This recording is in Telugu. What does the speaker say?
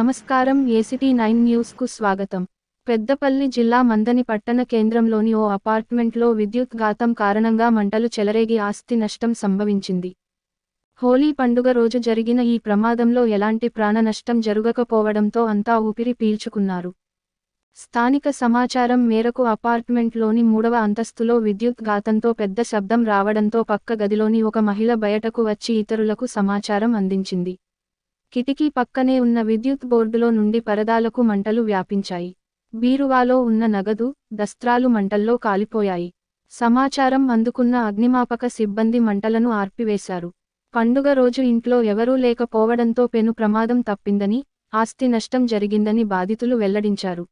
నమస్కారం ఏసిటీ 9 న్యూస్కు స్వాగతం. పెద్దపల్లి జిల్లా మందని పట్టణ కేంద్రంలోని ఓ అపార్ట్మెంట్లో విద్యుత్ ఘాతం కారణంగా మంటలు చెలరేగి ఆస్తి నష్టం సంభవించింది. హోలీ పండుగ రోజు జరిగిన ఈ ప్రమాదంలో ఎలాంటి ప్రాణ నష్టం జరగకపోవడంతో అంతా ఊపిరి పీల్చుకున్నారు. స్థానిక సమాచారం మేరకు అపార్ట్మెంట్లోని 3వ అంతస్తులో విద్యుత్ ఘాతంతో పెద్ద శబ్దం రావడంతో పక్క గదిలోని ఒక మహిళ బయటకు వచ్చి ఇతరులకు సమాచారం అందించింది. కిటికీ పక్కనే ఉన్న విద్యుత్ బోర్డులో నుండి పరదాలకు మంటలు వ్యాపించాయి. బీరువాలో ఉన్న నగదు, దస్త్రాలు మంటల్లో కాలిపోయాయి. సమాచారం అందుకున్న అగ్నిమాపక సిబ్బంది మంటలను ఆర్పివేశారు. పండుగ రోజు ఇంట్లో ఎవరూ లేకపోవడంతో పెను ప్రమాదం తప్పిందని, ఆస్తి నష్టం జరిగిందని బాధితులు వెల్లడించారు.